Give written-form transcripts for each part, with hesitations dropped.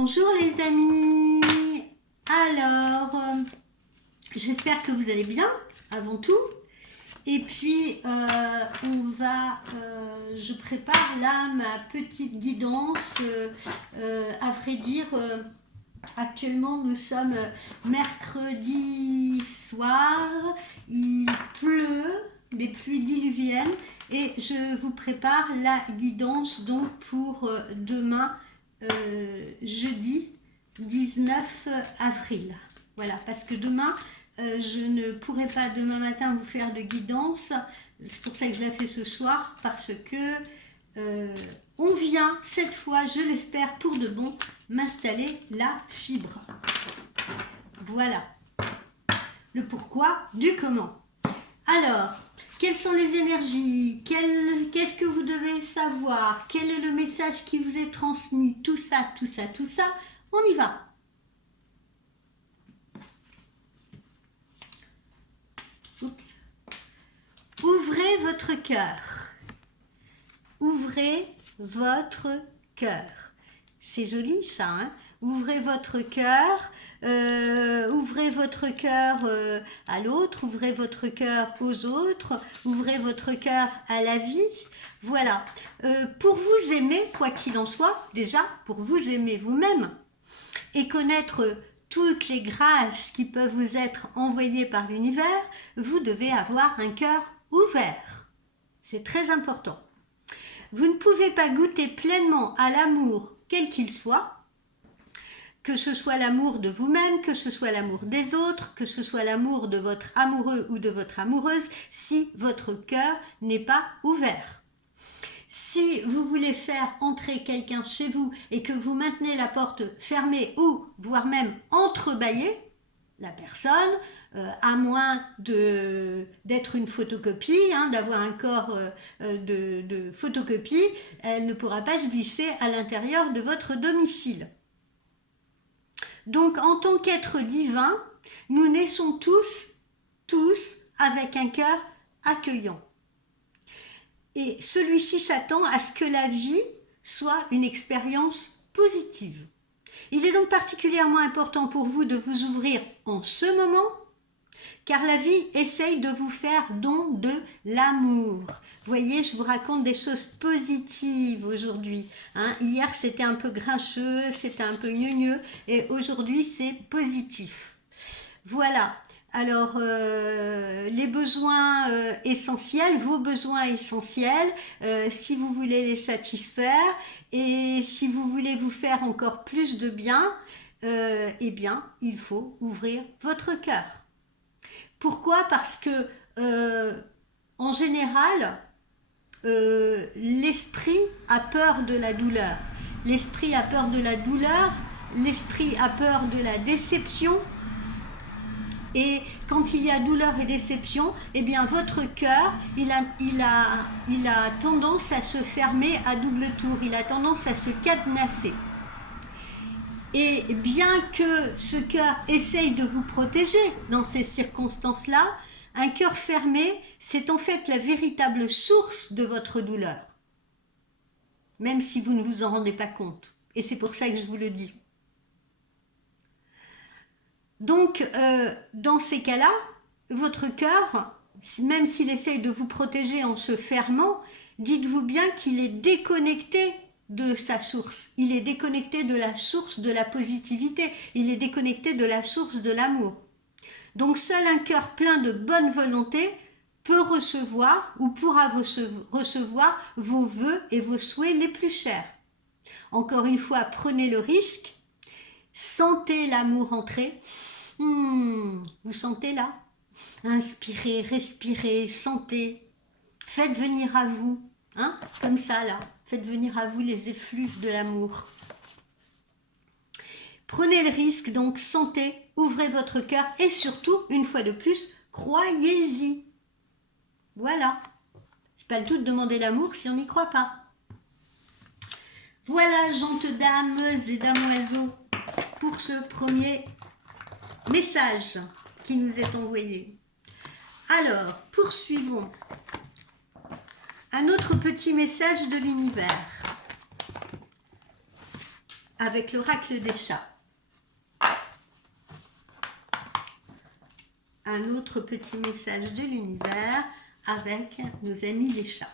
Bonjour les amis. Alors, j'espère que vous allez bien avant tout. Et puis, je prépare là ma petite guidance. À vrai dire, actuellement nous sommes mercredi soir. Il pleut, des pluies diluviennes. Et je vous prépare la guidance donc pour demain. Jeudi 19 avril. Voilà, parce que demain, je ne pourrai pas demain matin vous faire de guidance. C'est pour ça que je la fais ce soir, parce que on vient cette fois, je l'espère pour de bon, m'installer la fibre. Voilà. Le pourquoi du comment. Alors, quelles sont les énergies? Qu'est-ce que vous devez savoir? Quel est le message qui vous est transmis? Tout ça, on y va. Oups. Ouvrez votre cœur. Ouvrez votre cœur. C'est joli ça, hein? Ouvrez votre cœur. Ouvrez votre cœur à l'autre, ouvrez votre cœur aux autres, ouvrez votre cœur à la vie. Voilà. Pour vous aimer, quoi qu'il en soit, déjà, pour vous aimer vous-même et connaître toutes les grâces qui peuvent vous être envoyées par l'univers, vous devez avoir un cœur ouvert. C'est très important. Vous ne pouvez pas goûter pleinement à l'amour, quel qu'il soit, que ce soit l'amour de vous-même, que ce soit l'amour des autres, que ce soit l'amour de votre amoureux ou de votre amoureuse, si votre cœur n'est pas ouvert. Si vous voulez faire entrer quelqu'un chez vous et que vous maintenez la porte fermée ou voire même entrebâillée, la personne, à moins d'être une photocopie, d'avoir un corps de photocopie, elle ne pourra pas se glisser à l'intérieur de votre domicile. Donc, en tant qu'être divin, nous naissons tous avec un cœur accueillant. Et celui-ci s'attend à ce que la vie soit une expérience positive. Il est donc particulièrement important pour vous de vous ouvrir en ce moment, car la vie essaye de vous faire don de l'amour. Voyez, je vous raconte des choses positives aujourd'hui. Hier, c'était un peu grincheux, c'était un peu gneugneux, et aujourd'hui, c'est positif. Voilà. Alors, les besoins essentiels, vos besoins essentiels, si vous voulez les satisfaire, et si vous voulez vous faire encore plus de bien, eh bien, il faut ouvrir votre cœur. Pourquoi? Parce que, en général, l'esprit a peur de la douleur. L'esprit a peur de la douleur, l'esprit a peur de la déception. Et quand il y a douleur et déception, eh bien votre cœur, il a tendance à se fermer à double tour, il a tendance à se cadenasser. Et bien que ce cœur essaye de vous protéger dans ces circonstances-là, un cœur fermé, c'est en fait la véritable source de votre douleur. Même si vous ne vous en rendez pas compte. Et c'est pour ça que je vous le dis. Donc, dans ces cas-là, votre cœur, même s'il essaye de vous protéger en se fermant, dites-vous bien qu'il est déconnecté de sa source. Il est déconnecté de la source de la positivité. Il est déconnecté de la source de l'amour. Donc, seul un cœur plein de bonne volonté peut recevoir ou pourra recevoir vos vœux et vos souhaits les plus chers. Encore une fois, prenez le risque. Sentez l'amour entrer. Vous sentez là? Inspirez, respirez, sentez. Faites venir à vous, comme ça là. Faites venir à vous les effluves de l'amour. Prenez le risque, donc sentez, ouvrez votre cœur et surtout, une fois de plus, croyez-y. Voilà. C'est pas le tout de demander l'amour si on n'y croit pas. Voilà, gentes dames et damoiseaux, pour ce premier message qui nous est envoyé. Alors, poursuivons. Un autre petit message de l'univers. avec l'oracle des chats. Un autre petit message de l'univers avec nos amis les chats.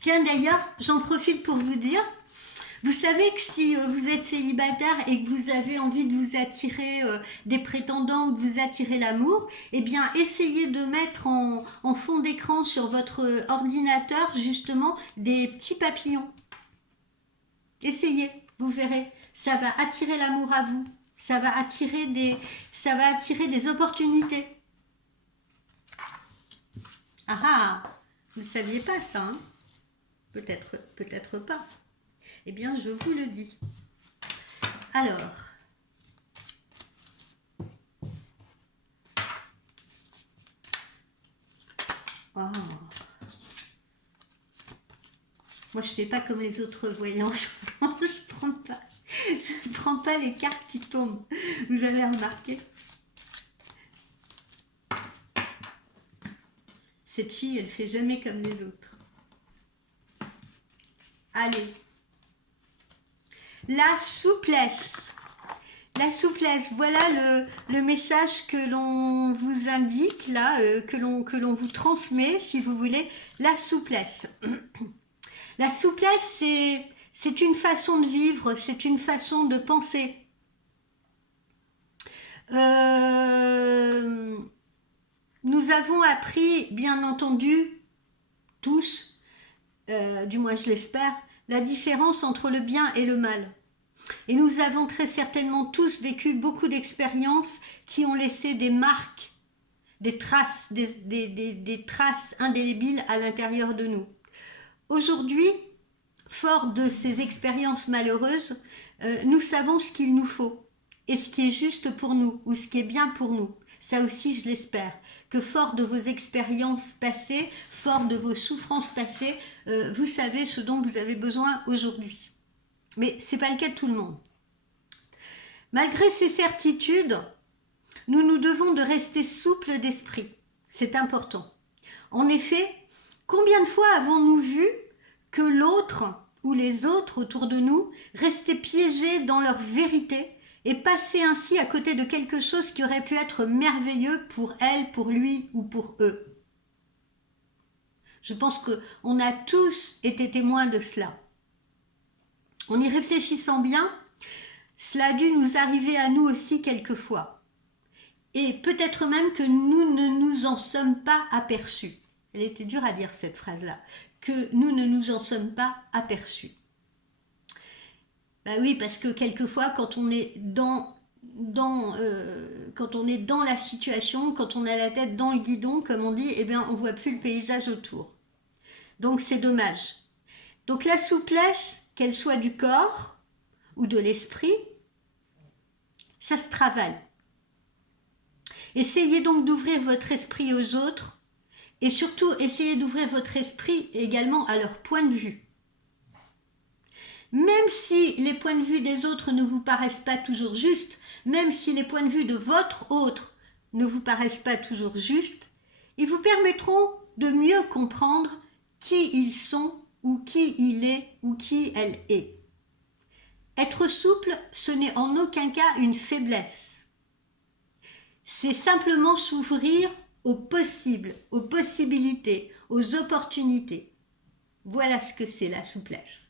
Tiens, d'ailleurs, j'en profite pour vous dire, vous savez que si vous êtes célibataire et que vous avez envie de vous attirer des prétendants ou de vous attirer l'amour, eh bien, essayez de mettre en fond d'écran sur votre ordinateur, justement, des petits papillons. Essayez, vous verrez, ça va attirer l'amour à vous, ça va attirer des opportunités. Ah ah, vous ne saviez pas ça, hein? Peut-être pas. Eh bien, je vous le dis. Alors, oh. Moi, je fais pas comme les autres voyants. Je prends pas les cartes qui tombent. Vous avez remarqué? Cette fille, elle fait jamais comme les autres. Allez. La souplesse. La souplesse, voilà le message que l'on vous indique, là, que l'on vous transmet, si vous voulez, la souplesse. La souplesse, c'est une façon de vivre, c'est une façon de penser. Nous avons appris, bien entendu, tous, du moins je l'espère, la différence entre le bien et le mal. Et nous avons très certainement tous vécu beaucoup d'expériences qui ont laissé des marques, des traces, des traces indélébiles à l'intérieur de nous. Aujourd'hui, fort de ces expériences malheureuses, nous savons ce qu'il nous faut et ce qui est juste pour nous ou ce qui est bien pour nous. Ça aussi, je l'espère, que fort de vos expériences passées, fort de vos souffrances passées, vous savez ce dont vous avez besoin aujourd'hui. Mais ce n'est pas le cas de tout le monde. Malgré ces certitudes, nous devons de rester souples d'esprit. C'est important. En effet, combien de fois avons-nous vu que l'autre ou les autres autour de nous restaient piégés dans leur vérité et passaient ainsi à côté de quelque chose qui aurait pu être merveilleux pour elle, pour lui ou pour eux? Je pense qu'on a tous été témoins de cela. En y réfléchissant bien, cela a dû nous arriver à nous aussi quelquefois. Et peut-être même que nous ne nous en sommes pas aperçus. Elle était dure à dire cette phrase-là. Que nous ne nous en sommes pas aperçus. Ben oui, parce que quelquefois, quand on est dans la situation, quand on a la tête dans le guidon, comme on dit, eh bien, on ne voit plus le paysage autour. Donc, c'est dommage. Donc, la souplesse, qu'elle soit du corps ou de l'esprit, ça se travaille. Essayez donc d'ouvrir votre esprit aux autres et surtout essayez d'ouvrir votre esprit également à leur point de vue. Même si les points de vue des autres ne vous paraissent pas toujours justes, même si les points de vue de votre autre ne vous paraissent pas toujours justes, ils vous permettront de mieux comprendre qui ils sont ou qui il est ou qui elle est. Être souple, ce n'est en aucun cas une faiblesse. C'est simplement s'ouvrir aux possibles, aux possibilités, aux opportunités. Voilà ce que c'est la souplesse.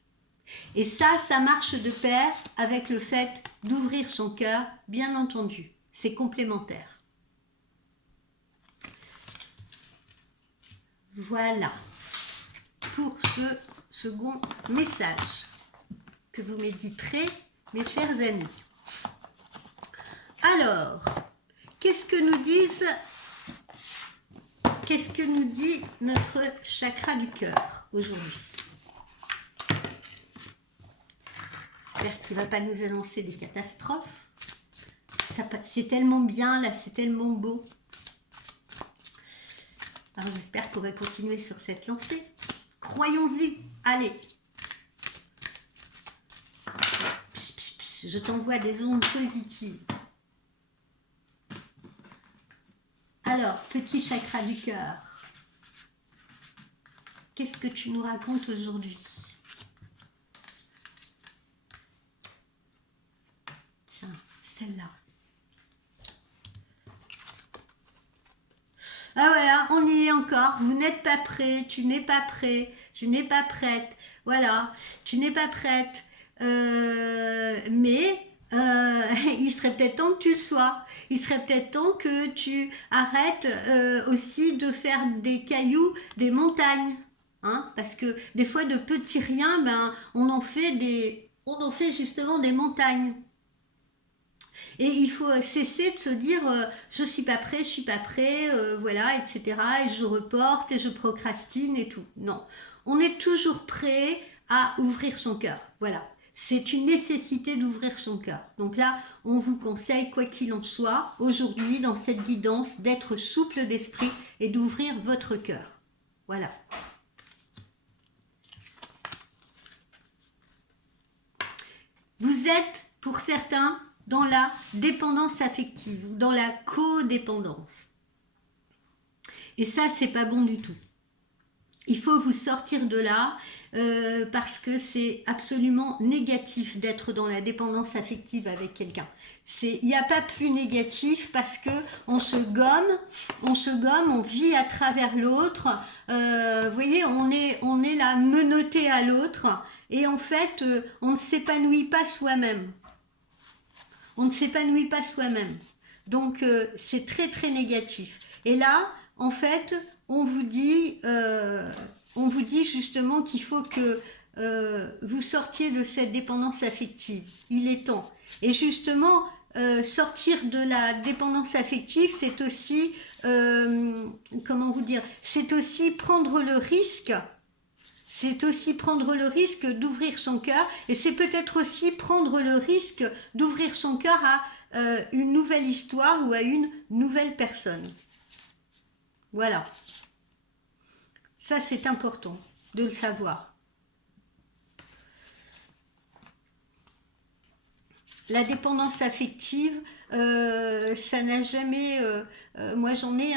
Et ça marche de pair avec le fait d'ouvrir son cœur, bien entendu. C'est complémentaire. Voilà pour ce second message que vous méditerez, mes chers amis. Alors, qu'est-ce que nous dit notre chakra du cœur aujourd'hui? J'espère qu'il ne va pas nous annoncer des catastrophes. C'est tellement bien là, c'est tellement beau. Alors j'espère qu'on va continuer sur cette lancée. Croyons-y, allez. Pss, pss, pss, je t'envoie des ondes positives. Alors, Alors, petit chakra du cœur, qu'est-ce que tu nous racontes aujourd'hui? Tiens, celle-là. Ah voilà, on y est encore. Vous n'êtes pas prêt, tu n'es pas prêt, tu n'es pas prête. Voilà, tu n'es pas prête. Mais il serait peut-être temps que tu le sois. Il serait peut-être temps que tu arrêtes aussi de faire des cailloux, des montagnes. Hein, parce que des fois, de petits riens, ben, on en fait justement des montagnes. Et il faut cesser de se dire je suis pas prêt, je suis pas prêt, voilà, etc. Et je reporte et je procrastine et tout. Non, on est toujours prêt à ouvrir son cœur. Voilà, c'est une nécessité d'ouvrir son cœur. Donc là, on vous conseille, quoi qu'il en soit, aujourd'hui, dans cette guidance, d'être souple d'esprit et d'ouvrir votre cœur. Voilà. Vous êtes, pour certains, dans la dépendance affective ou dans la codépendance. Et ça, c'est pas bon du tout. Il faut vous sortir de là parce que c'est absolument négatif d'être dans la dépendance affective avec quelqu'un. Il n'y a pas plus négatif parce que on se gomme, on vit à travers l'autre. Vous voyez, on est là menotté à l'autre et en fait, on ne s'épanouit pas soi-même. On ne s'épanouit pas soi-même. Donc, c'est très, très négatif. Et là, en fait, on vous dit justement qu'il faut que vous sortiez de cette dépendance affective. Il est temps. Et justement, sortir de la dépendance affective, c'est aussi, comment vous dire, c'est aussi prendre le risque. C'est aussi prendre le risque d'ouvrir son cœur et c'est peut-être aussi prendre le risque d'ouvrir son cœur à une nouvelle histoire ou à une nouvelle personne. Voilà. Ça, c'est important de le savoir. La dépendance affective, ça n'a jamais... moi, j'en ai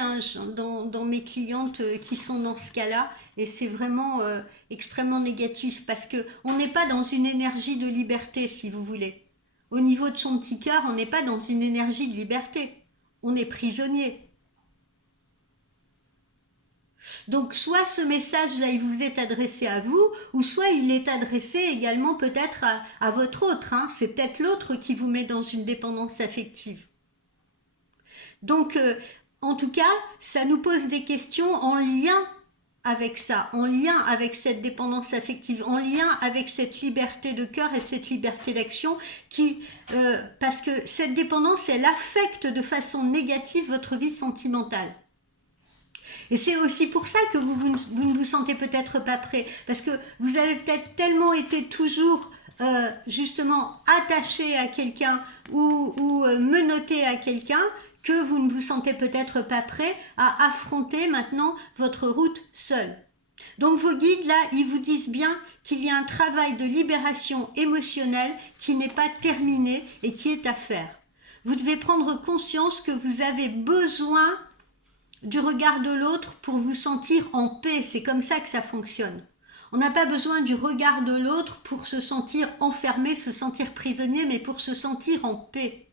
dans mes clientes qui sont dans ce cas-là et c'est vraiment extrêmement négatif parce qu'on n'est pas dans une énergie de liberté, si vous voulez. Au niveau de son petit cœur, on n'est pas dans une énergie de liberté. On est prisonnier. Donc, soit ce message-là, il vous est adressé à vous, ou soit il est adressé également peut-être à votre autre. Hein. C'est peut-être l'autre qui vous met dans une dépendance affective. Donc, en tout cas, ça nous pose des questions en lien avec ça, en lien avec cette dépendance affective, en lien avec cette liberté de cœur et cette liberté d'action parce que cette dépendance, elle affecte de façon négative votre vie sentimentale. Et c'est aussi pour ça que vous ne vous sentez peut-être pas prêt, parce que vous avez peut-être tellement été toujours justement attaché à quelqu'un ou menotté à quelqu'un que vous ne vous sentez peut-être pas prêt à affronter maintenant votre route seul. Donc vos guides là, ils vous disent bien qu'il y a un travail de libération émotionnelle qui n'est pas terminé et qui est à faire. Vous devez prendre conscience que vous avez besoin du regard de l'autre pour vous sentir en paix. C'est comme ça que ça fonctionne. On n'a pas besoin du regard de l'autre pour se sentir enfermé, se sentir prisonnier, mais pour se sentir en paix.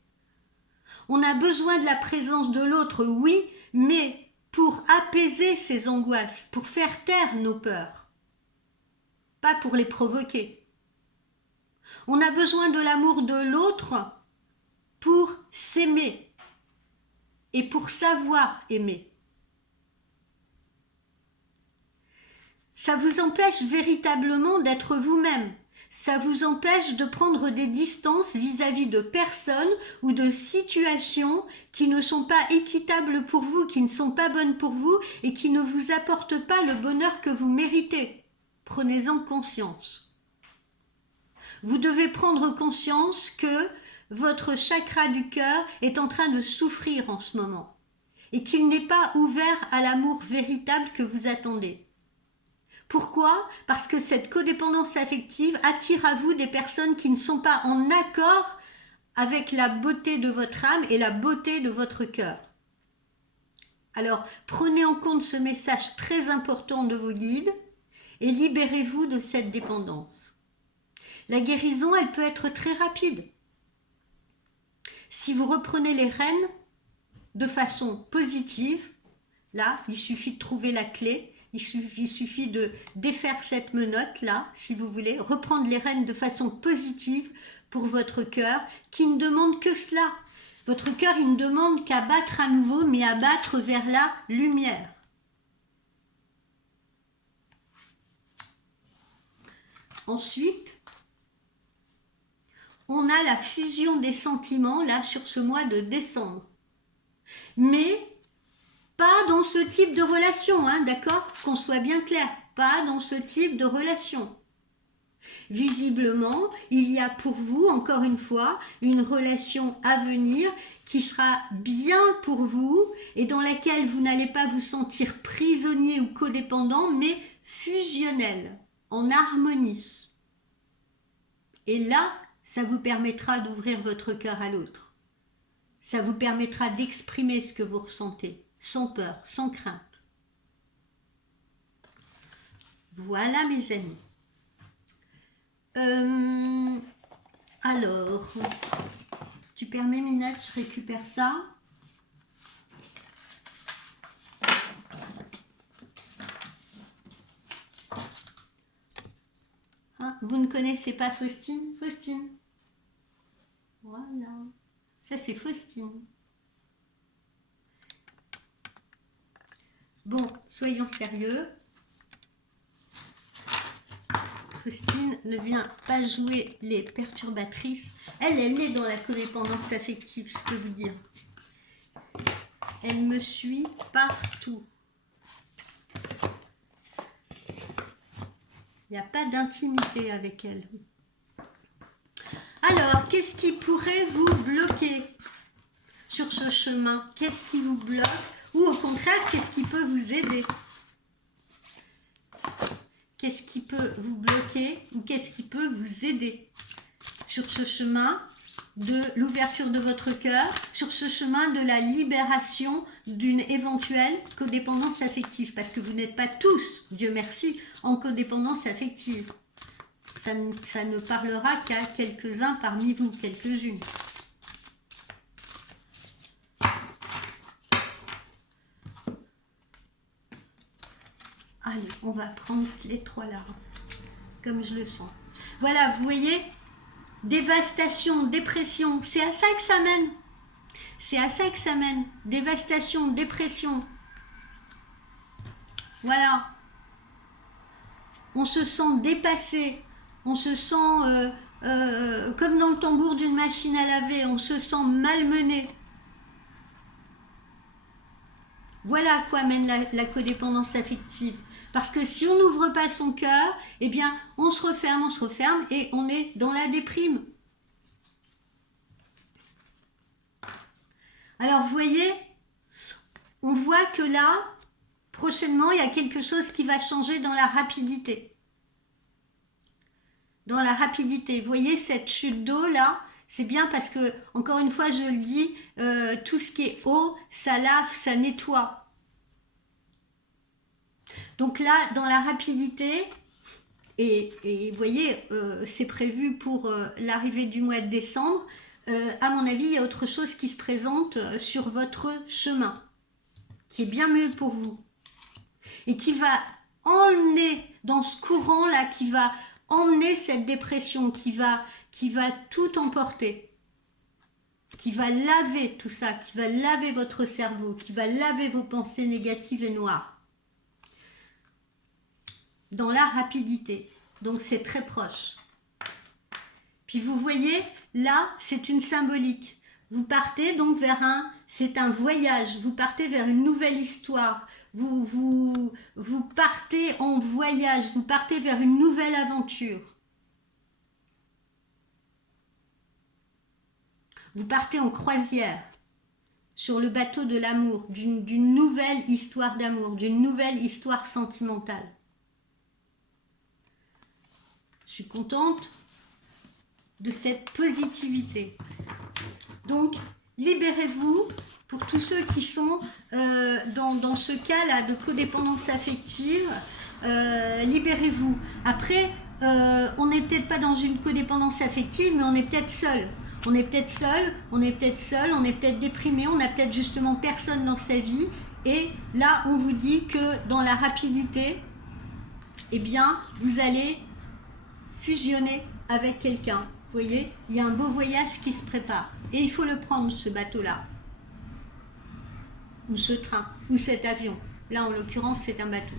On a besoin de la présence de l'autre, oui, mais pour apaiser ses angoisses, pour faire taire nos peurs, pas pour les provoquer. On a besoin de l'amour de l'autre pour s'aimer et pour savoir aimer. Ça vous empêche véritablement d'être vous-même. Ça vous empêche de prendre des distances vis-à-vis de personnes ou de situations qui ne sont pas équitables pour vous, qui ne sont pas bonnes pour vous et qui ne vous apportent pas le bonheur que vous méritez. Prenez-en conscience. Vous devez prendre conscience que votre chakra du cœur est en train de souffrir en ce moment et qu'il n'est pas ouvert à l'amour véritable que vous attendez. Pourquoi ? Parce que cette codépendance affective attire à vous des personnes qui ne sont pas en accord avec la beauté de votre âme et la beauté de votre cœur. Alors, prenez en compte ce message très important de vos guides et libérez-vous de cette dépendance. La guérison, elle peut être très rapide. Si vous reprenez les rênes de façon positive, là, il suffit de trouver la clé, il suffit de défaire cette menotte là, si vous voulez, reprendre les rênes de façon positive pour votre cœur, qui ne demande que cela. Votre cœur, il ne demande qu'à battre à nouveau, mais à battre vers la lumière. Ensuite, on a la fusion des sentiments là sur ce mois de décembre. Mais pas dans ce type de relation, hein, d'accord? Qu'on soit bien clair, pas dans ce type de relation. Visiblement, il y a pour vous, encore une fois, une relation à venir qui sera bien pour vous et dans laquelle vous n'allez pas vous sentir prisonnier ou codépendant, mais fusionnel, en harmonie. Et là, ça vous permettra d'ouvrir votre cœur à l'autre. Ça vous permettra d'exprimer ce que vous ressentez, sans peur, sans crainte. Voilà mes amis. Alors, tu permets Minette, je récupère ça. Ah, vous ne connaissez pas Faustine? Faustine. Voilà. Ça c'est Faustine. Bon, soyons sérieux. Faustine ne vient pas jouer les perturbatrices. Elle est dans la codépendance affective, je peux vous dire. Elle me suit partout. Il n'y a pas d'intimité avec elle. Alors, qu'est-ce qui pourrait vous bloquer sur ce chemin? Qu'est-ce qui vous bloque? Ou au contraire, qu'est-ce qui peut vous aider? Qu'est-ce qui peut vous bloquer ou qu'est-ce qui peut vous aider sur ce chemin de l'ouverture de votre cœur, sur ce chemin de la libération d'une éventuelle codépendance affective? Parce que vous n'êtes pas tous, Dieu merci, en codépendance affective. Ça ne parlera qu'à quelques-uns parmi vous, quelques-unes. Allez, on va prendre les trois là, comme je le sens. Voilà, vous voyez, dévastation, dépression, c'est à ça que ça mène. C'est à ça que ça mène. Dévastation, dépression. Voilà. On se sent dépassé. On se sent comme dans le tambour d'une machine à laver. On se sent malmené. Voilà à quoi mène la codépendance affective. Parce que si on n'ouvre pas son cœur, eh bien, on se referme et on est dans la déprime. Alors, vous voyez, on voit que là, prochainement, il y a quelque chose qui va changer dans la rapidité. Dans la rapidité. Vous voyez cette chute d'eau là, c'est bien parce que, encore une fois, je le dis, tout ce qui est eau, ça lave, ça nettoie. Donc là, dans la rapidité, et vous voyez, c'est prévu pour l'arrivée du mois de décembre, à mon avis, il y a autre chose qui se présente sur votre chemin, qui est bien mieux pour vous, et qui va emmener dans ce courant-là, qui va emmener cette dépression, qui va tout emporter, qui va laver tout ça, qui va laver votre cerveau, qui va laver vos pensées négatives et noires. Dans la rapidité. Donc c'est très proche. Puis vous voyez, là, c'est une symbolique. Vous partez donc c'est un voyage. Vous partez vers une nouvelle histoire. Vous partez en voyage. Vous partez vers une nouvelle aventure. Vous partez en croisière sur le bateau de l'amour, d'une nouvelle histoire d'amour, d'une nouvelle histoire sentimentale. Je suis contente de cette positivité. Donc, libérez-vous pour tous ceux qui sont dans ce cas-là de codépendance affective, libérez-vous. Après, on n'est peut-être pas dans une codépendance affective, mais on est peut-être seul. On est peut-être seul, on est peut-être seul, on est peut-être déprimé, on n'a peut-être justement personne dans sa vie. Et là, on vous dit que dans la rapidité, eh bien, vous allez fusionner avec quelqu'un. Vous voyez, il y a un beau voyage qui se prépare. Et il faut le prendre, ce bateau-là. Ou ce train, ou cet avion. Là, en l'occurrence, c'est un bateau.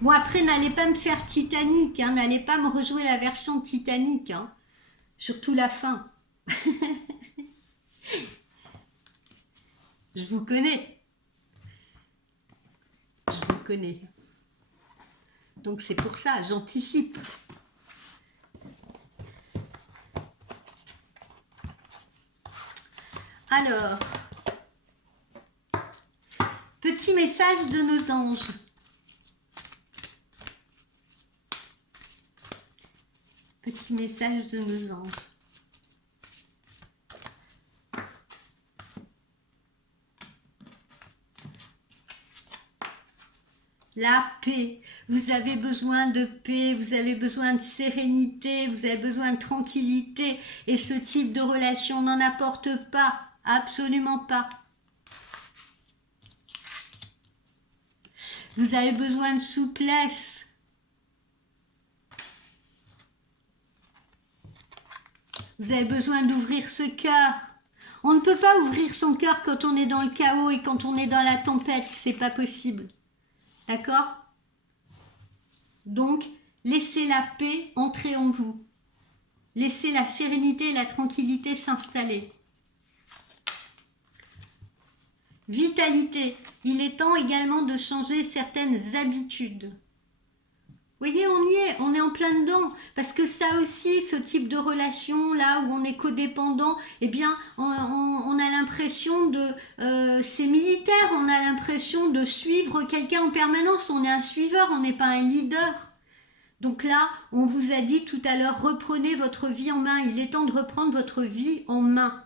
Bon, après, n'allez pas me faire Titanic, hein, n'allez pas me rejouer la version Titanic, hein. Surtout la fin. Je vous connais. Je vous connais. Donc c'est pour ça, j'anticipe. Alors, petit message de nos anges. Petit message de nos anges. La paix. Vous avez besoin de paix, vous avez besoin de sérénité, vous avez besoin de tranquillité. Et ce type de relation n'en apporte pas, absolument pas. Vous avez besoin de souplesse. Vous avez besoin d'ouvrir ce cœur. On ne peut pas ouvrir son cœur quand on est dans le chaos et quand on est dans la tempête, c'est pas possible. D'accord? Donc, laissez la paix entrer en vous. Laissez la sérénité et la tranquillité s'installer. Vitalité. Il est temps également de changer certaines habitudes. Vous voyez, on est en plein dedans, parce que ça aussi, ce type de relation, là où on est codépendant, eh bien, on a l'impression c'est militaire, on a l'impression de suivre quelqu'un en permanence, on est un suiveur, on n'est pas un leader. Donc là, on vous a dit tout à l'heure, reprenez votre vie en main, il est temps de reprendre votre vie en main.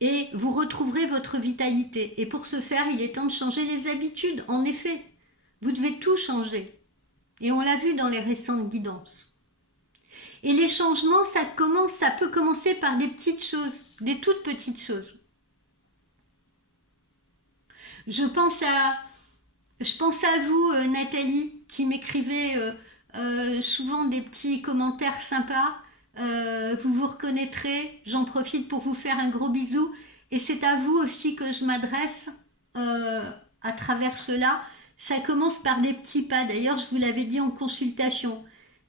Et vous retrouverez votre vitalité. Et pour ce faire, il est temps de changer les habitudes, en effet. Vous devez tout changer. Et on l'a vu dans les récentes guidances. Et les changements, ça peut commencer par des petites choses, des toutes petites choses. Je pense à vous, Nathalie, qui m'écrivez souvent des petits commentaires sympas. Vous vous reconnaîtrez, j'en profite pour vous faire un gros bisou. Et c'est à vous aussi que je m'adresse à travers cela. Ça commence par des petits pas. D'ailleurs, je vous l'avais dit en consultation.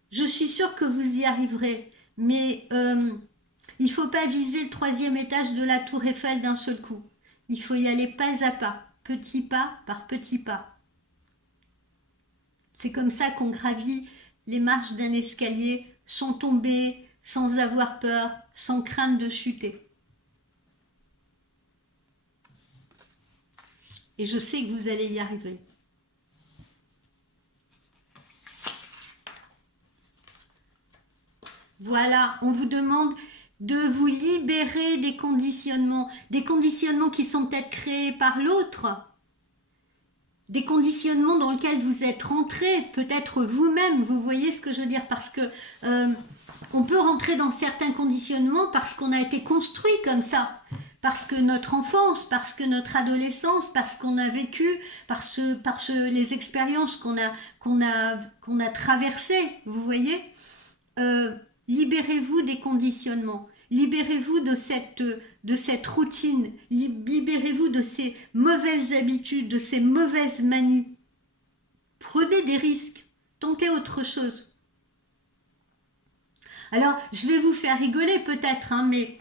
Je suis sûre que vous y arriverez. Mais il ne faut pas viser le 3e étage de la Tour Eiffel d'un seul coup. Il faut y aller pas à pas, petit pas par petit pas. C'est comme ça qu'on gravit les marches d'un escalier sans tomber, sans avoir peur, sans crainte de chuter. Et je sais que vous allez y arriver. Voilà, on vous demande de vous libérer des conditionnements qui sont peut-être créés par l'autre, des conditionnements dans lesquels vous êtes rentré, peut-être vous-même, vous voyez ce que je veux dire, parce que on peut rentrer dans certains conditionnements parce qu'on a été construit comme ça, parce que notre enfance, parce que notre adolescence, parce qu'on a vécu, les expériences qu'on a traversées, vous voyez. Libérez-vous des conditionnements, libérez-vous de cette routine, libérez-vous de ces mauvaises habitudes, de ces mauvaises manies. Prenez des risques, tentez autre chose. Alors, je vais vous faire rigoler peut-être, hein, mais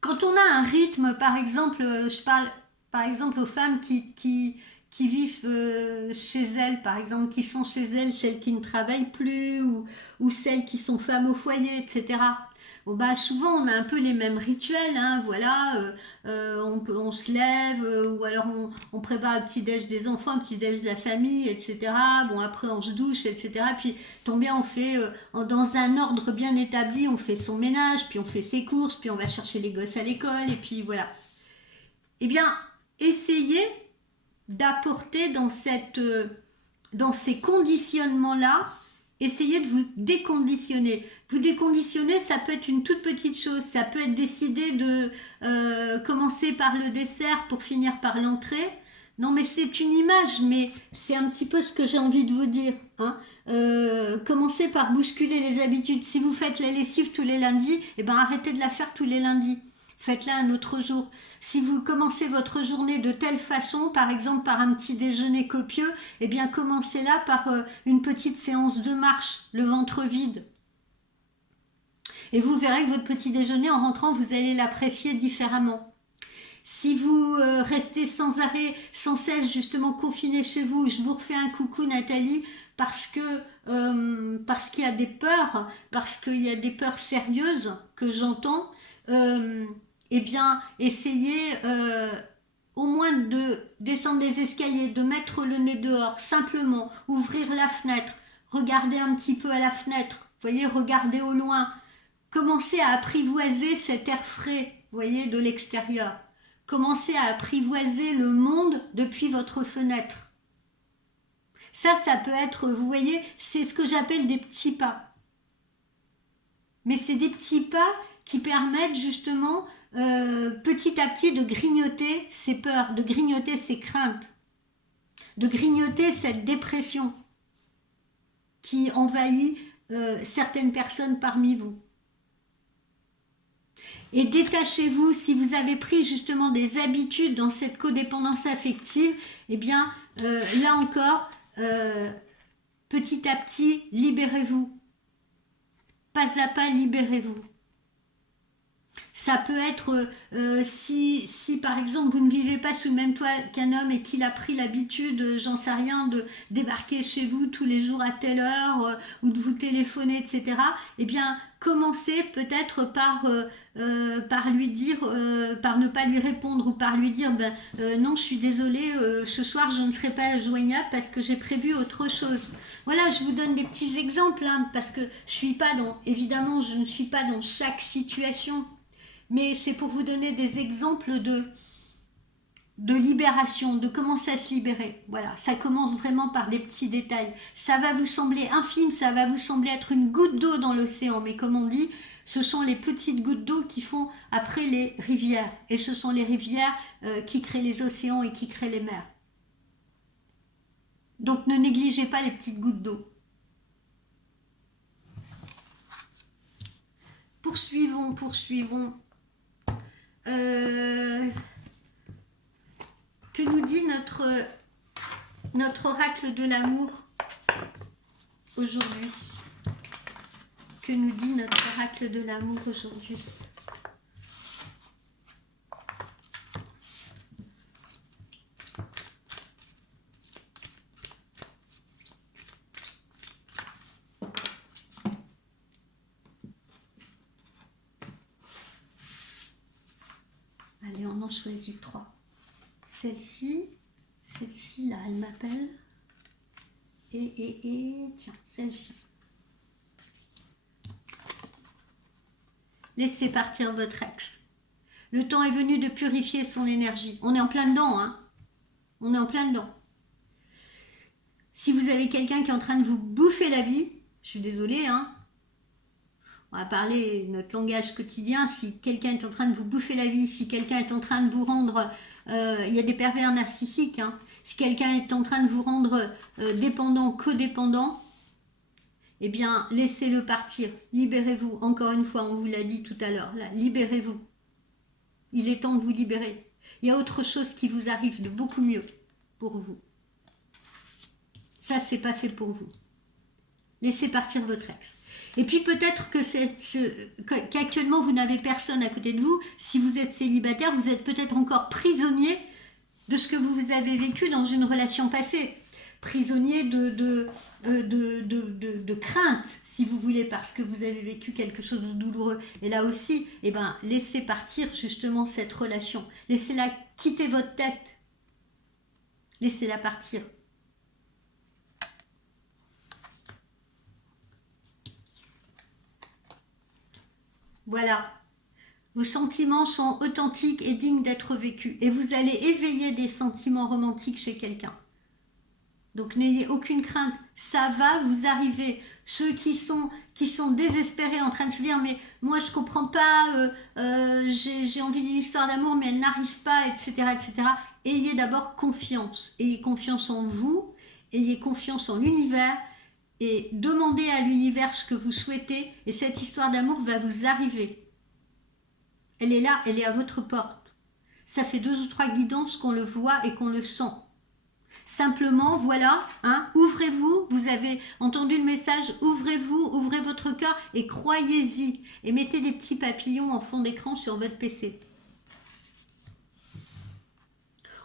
quand on a un rythme, par exemple, je parle par exemple aux femmes qui vivent chez elles, par exemple, qui sont chez elles, celles qui ne travaillent plus, ou celles qui sont femmes au foyer, etc. bon, bah, souvent on a un peu les mêmes rituels, hein, voilà, on se lève, ou alors on prépare le petit-déj des enfants, le petit-déj de la famille, etc. Bon, après on se douche, etc. Puis, tant bien, on fait, dans un ordre bien établi, on fait son ménage, puis on fait ses courses, puis on va chercher les gosses à l'école, et puis voilà. Eh bien, essayez d'apporter dans ces conditionnements-là, essayez de vous déconditionner. Vous déconditionner, ça peut être une toute petite chose, ça peut être décider de commencer par le dessert pour finir par l'entrée. Non, mais c'est une image, mais c'est un petit peu ce que j'ai envie de vous dire, hein. Commencez par bousculer les habitudes. Si vous faites la lessive tous les lundis, eh ben arrêtez de la faire tous les lundis. Faites-la un autre jour. Si vous commencez votre journée de telle façon, par exemple par un petit déjeuner copieux, eh bien commencez-la par une petite séance de marche, le ventre vide. Et vous verrez que votre petit déjeuner, en rentrant, vous allez l'apprécier différemment. Si vous restez sans arrêt, sans cesse justement confiné chez vous, je vous refais un coucou Nathalie, parce qu'il y a des peurs, parce qu'il y a des peurs sérieuses que j'entends, eh bien essayez au moins de descendre des escaliers, de mettre le nez dehors, simplement ouvrir la fenêtre, regarder un petit peu à la fenêtre, voyez, regardez au loin, commencez à apprivoiser cet air frais, voyez, de l'extérieur. Commencez à apprivoiser le monde depuis votre fenêtre. Ça peut être, vous voyez, c'est ce que j'appelle des petits pas. Mais c'est des petits pas qui permettent justement petit à petit de grignoter ces peurs, de grignoter ces craintes, de grignoter cette dépression qui envahit certaines personnes parmi vous. Et détachez-vous, si vous avez pris justement des habitudes dans cette codépendance affective, eh bien là encore, petit à petit, libérez-vous. Pas à pas, libérez-vous. Ça peut être, si par exemple vous ne vivez pas sous le même toit qu'un homme et qu'il a pris l'habitude, j'en sais rien, de débarquer chez vous tous les jours à telle heure, ou de vous téléphoner, etc. Eh bien, commencez peut-être par lui dire, par ne pas lui répondre, ou par lui dire, non, je suis désolée, ce soir je ne serai pas joignable parce que j'ai prévu autre chose. Voilà, je vous donne des petits exemples, hein, parce que évidemment, je ne suis pas dans chaque situation. Mais c'est pour vous donner des exemples de libération, de commencer à se libérer. Voilà, ça commence vraiment par des petits détails. Ça va vous sembler infime, ça va vous sembler être une goutte d'eau dans l'océan, mais comme on dit, ce sont les petites gouttes d'eau qui font après les rivières. Et ce sont les rivières qui créent les océans et qui créent les mers. Donc ne négligez pas les petites gouttes d'eau. Poursuivons. Que nous dit notre oracle de l'amour aujourd'hui? Que nous dit notre oracle de l'amour aujourd'hui? Allez, on en choisit 3. Celle-ci là, elle m'appelle. Et tiens, celle-ci. Laissez partir votre ex. Le temps est venu de purifier son énergie. On est en plein dedans, hein. On est en plein dedans. Si vous avez quelqu'un qui est en train de vous bouffer la vie, je suis désolée, hein. On va parler notre langage quotidien. Si quelqu'un est en train de vous bouffer la vie, si quelqu'un est en train de vous rendre... il y a des pervers narcissiques, hein. Si quelqu'un est en train de vous rendre dépendant, codépendant, eh bien, laissez-le partir. Libérez-vous. Encore une fois, on vous l'a dit tout à l'heure. Là, libérez-vous. Il est temps de vous libérer. Il y a autre chose qui vous arrive de beaucoup mieux pour vous. Ça, c'est pas fait pour vous. Laissez partir votre ex. Et puis peut-être qu'actuellement vous n'avez personne à côté de vous. Si vous êtes célibataire, vous êtes peut-être encore prisonnier de ce que vous avez vécu dans une relation passée. prisonnier de crainte, si vous voulez, parce que vous avez vécu quelque chose de douloureux. Et là aussi, eh ben, laissez partir justement cette relation. Laissez-la quitter votre tête. Laissez-la partir. Voilà. Vos sentiments sont authentiques et dignes d'être vécus. Et vous allez éveiller des sentiments romantiques chez quelqu'un. Donc n'ayez aucune crainte. Ça va vous arriver. Ceux qui sont désespérés en train de se dire mais moi je comprends pas, j'ai envie d'une histoire d'amour mais elle n'arrive pas, etc., etc. Ayez d'abord confiance. Ayez confiance en vous. Ayez confiance en l'univers. Et demandez à l'univers ce que vous souhaitez. Et cette histoire d'amour va vous arriver. Elle est là, elle est à votre porte. Ça fait 2 ou 3 guidances qu'on le voit et qu'on le sent. Simplement, voilà, hein, ouvrez-vous, vous avez entendu le message, ouvrez-vous, ouvrez votre cœur et croyez-y. Et mettez des petits papillons en fond d'écran sur votre PC.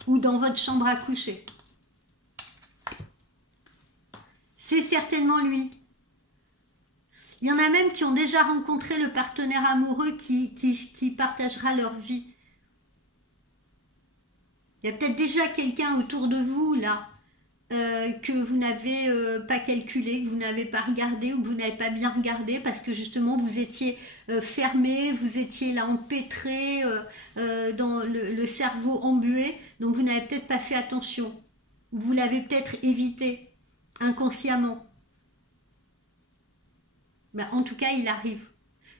Ou dans votre chambre à coucher. C'est certainement lui. Il y en a même qui ont déjà rencontré le partenaire amoureux qui partagera leur vie. Il y a peut-être déjà quelqu'un autour de vous, là, que vous n'avez pas calculé, que vous n'avez pas regardé ou que vous n'avez pas bien regardé parce que justement vous étiez fermé, vous étiez là empêtré, dans le cerveau embué, donc vous n'avez peut-être pas fait attention. Vous l'avez peut-être évité inconsciemment. Ben, en tout cas, il arrive.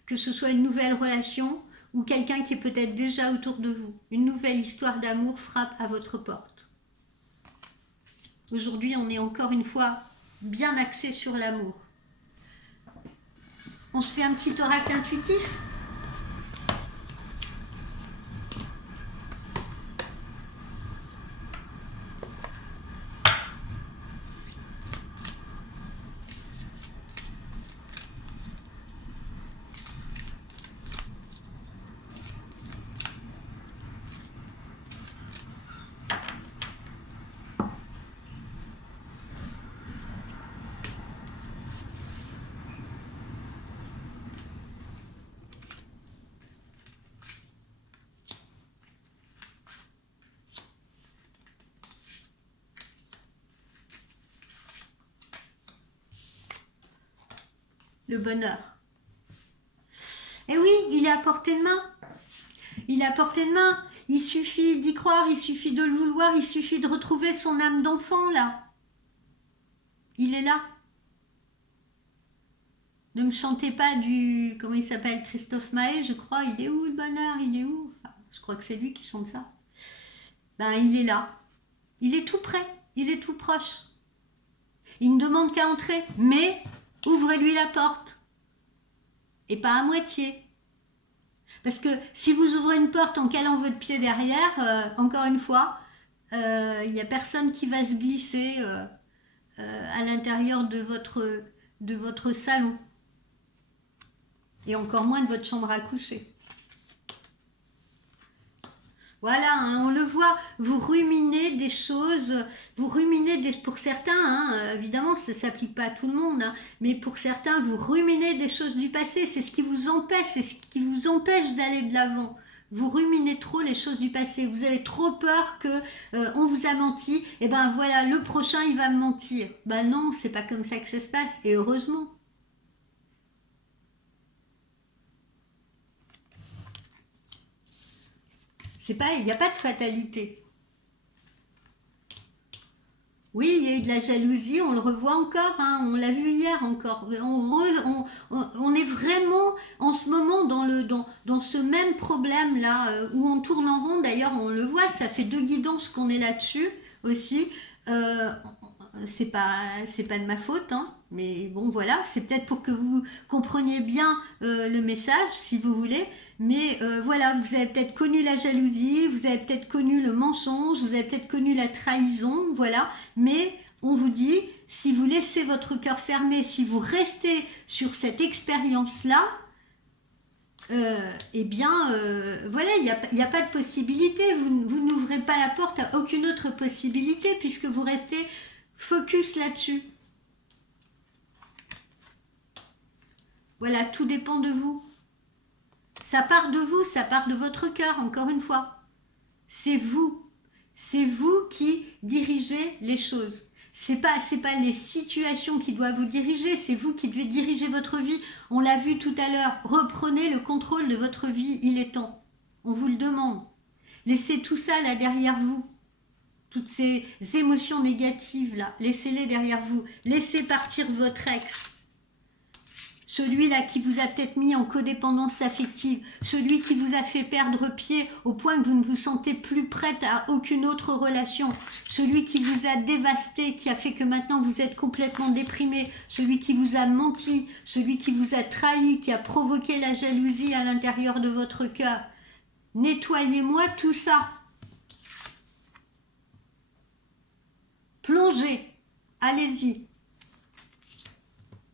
Que ce soit une nouvelle relation ou quelqu'un qui est peut-être déjà autour de vous. Une nouvelle histoire d'amour frappe à votre porte. Aujourd'hui, on est encore une fois bien axé sur l'amour. On se fait un petit oracle intuitif. Le bonheur. Eh oui, il est à portée de main. Il est à portée de main. Il suffit d'y croire, il suffit de le vouloir, il suffit de retrouver son âme d'enfant, là. Il est là. Ne me chantez pas du... Comment il s'appelle? Christophe Maé, je crois. Il est où le bonheur? Il est où? Enfin, je crois que c'est lui qui chante ça. Ben, il est là. Il est tout près. Il est tout proche. Il ne demande qu'à entrer. Mais... ouvrez-lui la porte. Et pas à moitié. Parce que si vous ouvrez une porte en calant votre pied derrière, encore une fois, il n'y a personne qui va se glisser à l'intérieur de votre salon. Et encore moins de votre chambre à coucher. Voilà, hein, on le voit, vous ruminez des choses, pour certains, hein, évidemment ça ne s'applique pas à tout le monde, hein, mais pour certains, vous ruminez des choses du passé, c'est ce qui vous empêche d'aller de l'avant. Vous ruminez trop les choses du passé, vous avez trop peur que on vous a menti, et ben voilà, le prochain il va me mentir. Ben non, c'est pas comme ça que ça se passe, et heureusement. Il n'y a pas de fatalité. Oui, il y a eu de la jalousie, on le revoit encore, hein, on l'a vu hier encore. On est vraiment en ce moment dans ce même problème-là, où on tourne en rond. D'ailleurs, on le voit, ça fait 2 guidances qu'on est là-dessus aussi. Euh, c'est pas de ma faute, hein, mais bon voilà, c'est peut-être pour que vous compreniez bien le message, si vous voulez. Mais voilà, vous avez peut-être connu la jalousie, vous avez peut-être connu le mensonge, vous avez peut-être connu la trahison, voilà. Mais on vous dit, si vous laissez votre cœur fermé, si vous restez sur cette expérience-là, eh bien, voilà, il n'y a pas de possibilité. Vous n'ouvrez pas la porte à aucune autre possibilité puisque vous restez Focus là-dessus. Voilà, tout dépend de vous. Ça part de vous, ça part de votre cœur, encore une fois. C'est vous. C'est vous qui dirigez les choses. C'est pas les situations qui doivent vous diriger, c'est vous qui devez diriger votre vie. On l'a vu tout à l'heure. Reprenez le contrôle de votre vie, il est temps. On vous le demande. Laissez tout ça là derrière vous. Toutes ces émotions négatives là, laissez-les derrière vous. Laissez partir votre ex. Celui-là qui vous a peut-être mis en codépendance affective, celui qui vous a fait perdre pied au point que vous ne vous sentez plus prête à aucune autre relation, celui qui vous a dévasté, qui a fait que maintenant vous êtes complètement déprimé, celui qui vous a menti, celui qui vous a trahi, qui a provoqué la jalousie à l'intérieur de votre cœur. Nettoyez-moi tout ça. Plongez. Allez-y.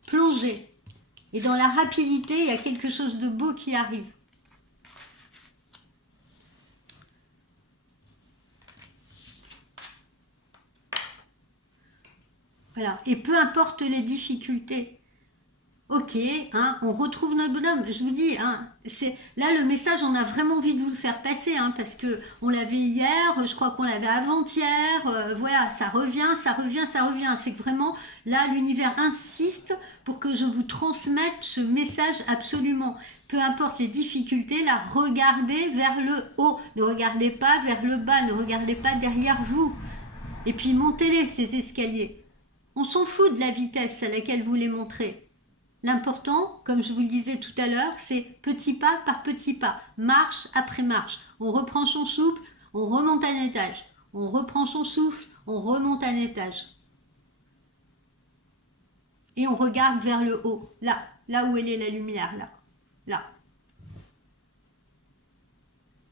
Plongez. Et dans la rapidité, il y a quelque chose de beau qui arrive. Voilà. Et peu importe les difficultés. Ok, hein, on retrouve notre bonhomme. Je vous dis, hein, là le message, on a vraiment envie de vous le faire passer, hein, parce que on l'avait hier, je crois qu'on l'avait avant-hier. Voilà, ça revient, ça revient, ça revient. C'est que vraiment, là, l'univers insiste pour que je vous transmette ce message absolument. Peu importe les difficultés, là, regardez vers le haut. Ne regardez pas vers le bas, ne regardez pas derrière vous. Et puis montez-les, ces escaliers. On s'en fout de la vitesse à laquelle vous les montrez. L'important, comme je vous le disais tout à l'heure, c'est petit pas par petit pas, marche après marche. On reprend son souffle, on remonte un étage. On reprend son souffle, on remonte un étage. Et on regarde vers le haut, là où elle est la lumière, là.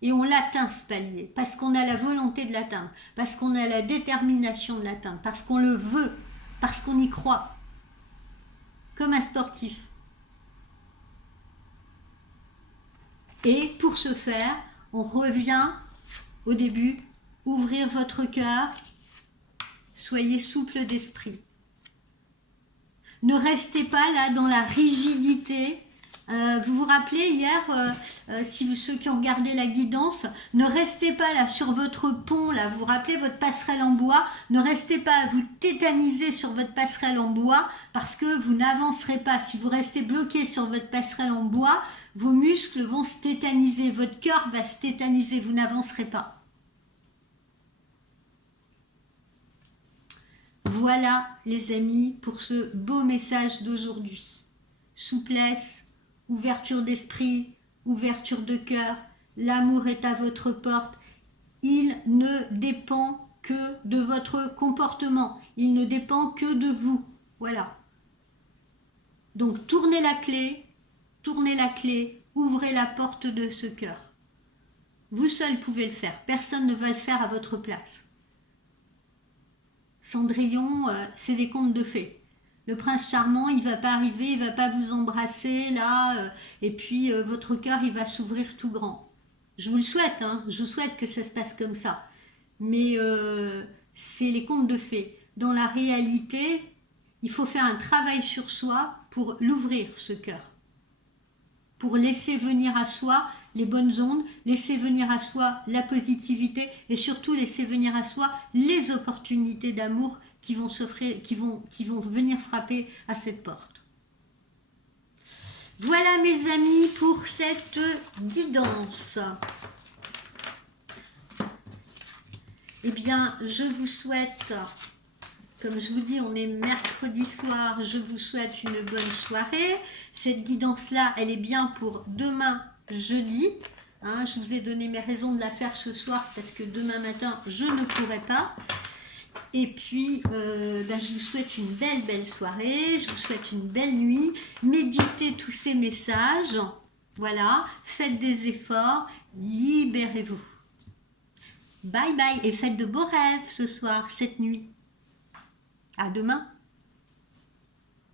Et on l'atteint ce palier, parce qu'on a la volonté de l'atteindre, parce qu'on a la détermination de l'atteindre, parce qu'on le veut, parce qu'on y croit. Comme un sportif. Et pour ce faire, on revient au début, ouvrir votre cœur, soyez souple d'esprit. Ne restez pas là dans la rigidité. Vous vous rappelez hier, ceux qui ont regardé la guidance, ne restez pas là sur votre pont, là, vous vous rappelez votre passerelle en bois, ne restez pas à vous tétaniser sur votre passerelle en bois parce que vous n'avancerez pas. Si vous restez bloqué sur votre passerelle en bois, vos muscles vont se tétaniser, votre cœur va se tétaniser, vous n'avancerez pas. Voilà les amis pour ce beau message d'aujourd'hui. Souplesse, ouverture d'esprit, ouverture de cœur, l'amour est à votre porte. Il ne dépend que de votre comportement, il ne dépend que de vous. Voilà. Donc tournez la clé, ouvrez la porte de ce cœur. Vous seul pouvez le faire, personne ne va le faire à votre place. Cendrillon, c'est des contes de fées. Le prince charmant, il va pas arriver, il va pas vous embrasser là, et puis votre cœur, il va s'ouvrir tout grand. Je vous le souhaite, hein, je vous souhaite que ça se passe comme ça. Mais c'est les contes de fées. Dans la réalité, il faut faire un travail sur soi pour l'ouvrir, ce cœur. Pour laisser venir à soi les bonnes ondes, laisser venir à soi la positivité et surtout laisser venir à soi les opportunités d'amour qui vont s'offrir, qui vont venir frapper à cette porte. Voilà mes amis pour cette guidance. Eh bien, je vous souhaite, comme je vous dis, on est mercredi soir, je vous souhaite une bonne soirée. Cette guidance-là, elle est bien pour demain, jeudi. Hein, je vous ai donné mes raisons de la faire ce soir parce que demain matin, je ne pourrai pas. Et puis, je vous souhaite une belle soirée, je vous souhaite une belle nuit. Méditez tous ces messages, voilà, faites des efforts, libérez-vous. Bye bye et faites de beaux rêves ce soir, cette nuit. À demain.